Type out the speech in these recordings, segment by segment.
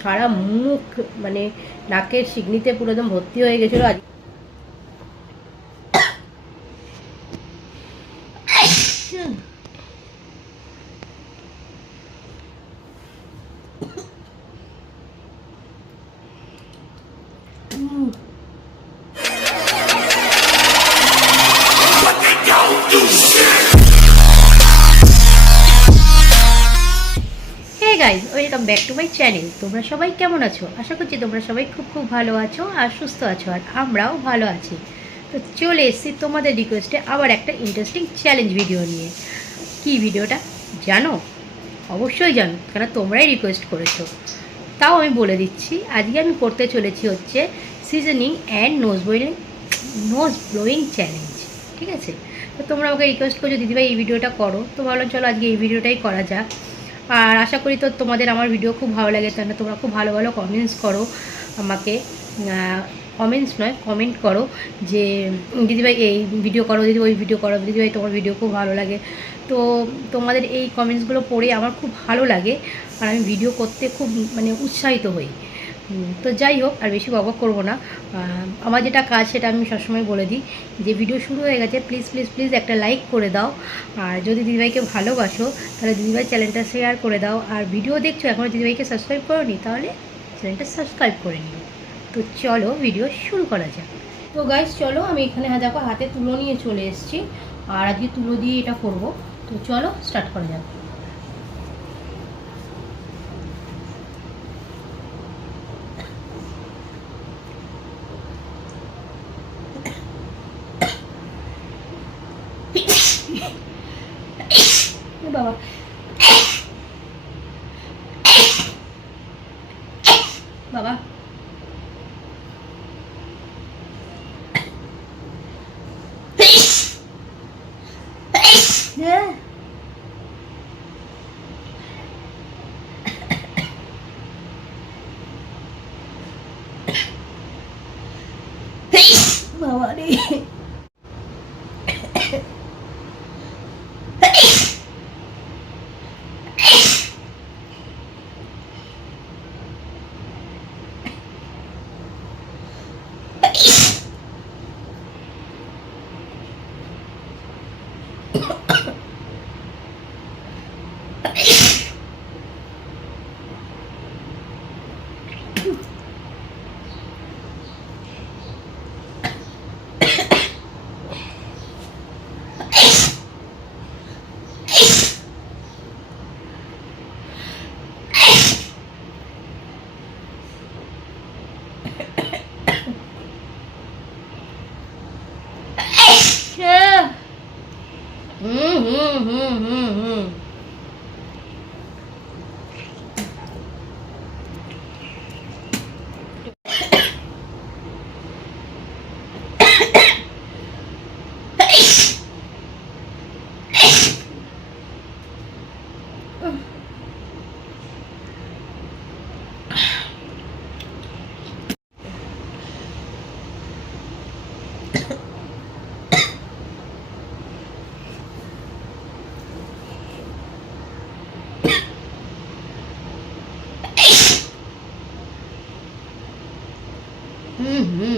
সারা মুখ মানে নাকের সিগনিতে পুরো একদম ভর্তি হয়ে গেছিলো। আজ guys, welcome back to my channel. তোমরা সবাই কেমন আছো? আশা করছি তোমরা সবাই খুব খুব ভালো আছো আর সুস্থ আছো, আর আমরাও ভালো আছি। তো চলে এসেছি তোমাদের রিকোয়েস্টে আবার একটা ইন্টারেস্টিং চ্যালেঞ্জ ভিডিও নিয়ে। কি ভিডিওটা জানো? অবশ্যই জানো, কেন তোমরাই রিকোয়েস্ট করেছো। তাও আমি বলে দিচ্ছি, আজকে আমি করতে চলেছি হচ্ছে seasoning and nose blowing challenge. ঠিক আছে? তো তোমরা আমাকে রিকোয়েস্ট করছো দিদিভাই এই ভিডিওটা করো, তো ভাবলাম চলো আজকে এই ভিডিওটাই করা যাক। আর আশা করি তো তোমাদের আমার ভিডিও খুব ভালো লাগে, তাহলে তোমরা খুব ভালো ভালো কমেন্টস করো আমাকে। কমেন্টস নয়, কমেন্ট করো যে দিদিভাই এই ভিডিও করো, দিদি ওই ভিডিও করো, দিদিভাই তোমার ভিডিও খুব ভালো লাগে। তো তোমাদের এই কমেন্টসগুলো পড়ে আমার খুব ভালো লাগে, আর আমি ভিডিও করতে খুব মানে উৎসাহিত হই। তো যাই হোক, আর বেশি বকবক করবো না। আমার যেটা কাজ সেটা আমি সবসময় বলে দিই, যে ভিডিও শুরু হয়ে গেছে প্লিজ প্লিজ প্লিজ একটা লাইক করে দাও। আর যদি দিদিভাইকে ভালোবাসো তাহলে দিদিভাই চ্যানেলটা শেয়ার করে দাও। আর ভিডিও দেখছো এখনও দিদিভাইকে সাবস্ক্রাইব করোনি, তাহলে চ্যানেলটা সাবস্ক্রাইব করে নিও। তো চলো ভিডিও শুরু করা যাক। তো গাইস চলো, আমি এখানে দেখো হাতে তুলো নিয়ে চলে এসেছি, আর আজকে তুলো দিয়ে এটা করব। তো চলো স্টার্ট করা যাক। বাবা, বাবা, বাবা রে। হুম হুম হুম হুম হুম। হুম হুম।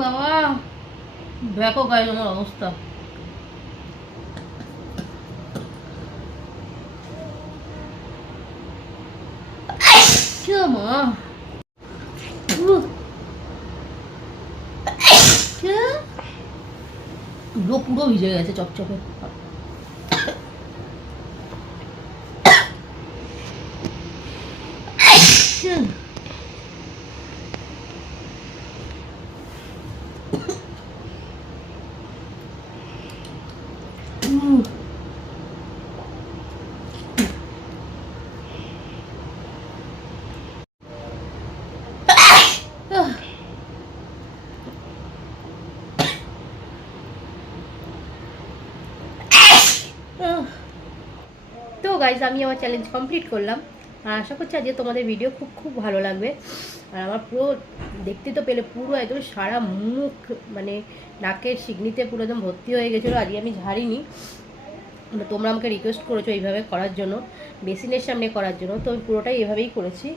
বাবা দেখো গায়ে আমার অবস্থা। মা পুরো পুরো ভিজে গেছে চকচকে। তো গাইজ আমি আমার চ্যালেঞ্জ কমপ্লিট করলাম, আর আশা করছি আজকে তোমাদের ভিডিও খুব খুব ভালো লাগবে। আর আমার পুরো দেখতে তো পেলে পুরো একদম সারা মুখ মানে নাকের সিগনিতে পুরো একদম ভর্তি হয়ে গেছিলো। আজকে আমি ঝাড়িনি, তোমরা আমাকে রিকোয়েস্ট করেছো এইভাবে করার জন্য, বেসিনের সামনে করার জন্য, তো আমি পুরোটাই এভাবেই করেছি।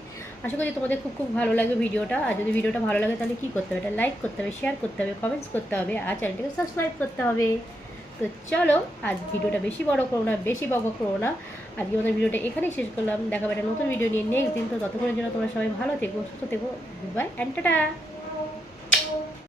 আশা করছি তোমাদের খুব খুব ভালো লাগবে ভিডিওটা। আর যদি ভিডিওটা ভালো লাগে তাহলে কী করতে হবে, এটা লাইক করতে হবে, শেয়ার করতে হবে, কমেন্টস করতে হবে, আর চ্যানেলটাকে সাবস্ক্রাইব করতে হবে। তো চলো আজ ভিডিওটা বেশি বড় করো না, বেশি বক করো না, আজকে আমাদের ভিডিওটা এখানেই শেষ করলাম। দেখাবে একটা নতুন ভিডিও নিয়ে নেক্সট দিন। তো ততক্ষণের জন্য তোমরা সবাই ভালো থেকো, সুস্থ থেকো, গুড বাই অ্যান্ড টাটা।